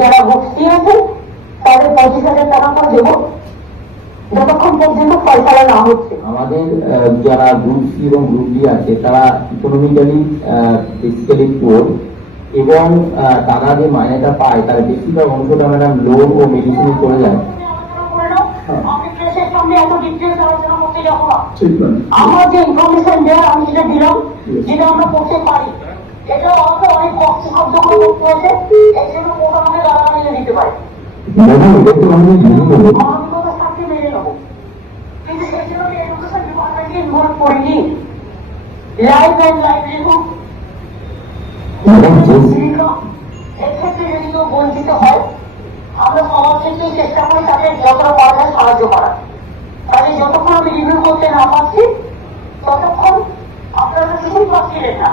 যারা ভর্তি আছে তাদের 25,000 টাকা করে দেবো যতক্ষণ পর্যন্ত ফয়সালা না হচ্ছে। আমাদের যারা গ্রুপ সি এবং গ্রুপ ডি আছে তারা ইকোনমিক্যালি বেসিক্যালি পুয়ার এবং তারা যে মাইনেটা পায় তার বেশিরভাগ অংশটা ম্যাডাম লোন ও মেডিসিনে চলে যায়। আমার যে ইনফরমেশন দেওয়া আমি যেটা দিলাম যেটা আমরা করতে পারি এটা আমাকে অনেক কষ্ট করতে হয়েছে, এই জন্য আমাকে দাঁড়া মেনে দিতে পারে মেনে নেবো, কিন্তু সেই জন্য আমি এডুকেশন ডিপার্টমেন্টকে ইনভলভ করিনি। লাইফ অ্যান্ড লাইভলিহুড এক্ষেত্রে যদি কেউ বঞ্চিত হয় আমরা সবার ক্ষেত্রেই চেষ্টা করি তাদের যতটা পারা যায় সাহায্য করা। তাহলে যতক্ষণ আমি রিভিউ করতে না পারছি ততক্ষণ আপনারা কিছুই পাচ্ছিলেন না।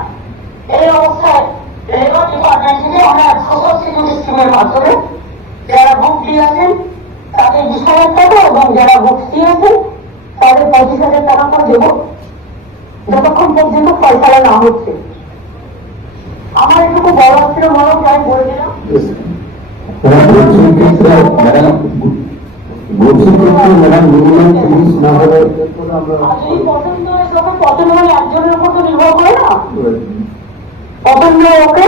এই অবস্থায় লেবার ডিপার্টমেন্ট থেকে আমরা সোশ্যাল সিকিউরিটি স্কিমের মাধ্যমে যারা গ্রুপ ডি আছেন তাদের 20,000 টাকা এবং যারা গ্রুপ সি আছেন তাদের 25,000 টাকা করে দেবো যতক্ষণ পর্যন্ত ফয়সালা না হচ্ছে। আমার এটুকু বড় ছিল মনে হয় আমি বলে দিলাম। পছন্দ হলে একজনের উপর তো নির্ভর করে না, পছন্দ ওকে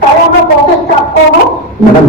তাহলে আমরা প্রসেস স্টার্ট করবো। ম্যাডাম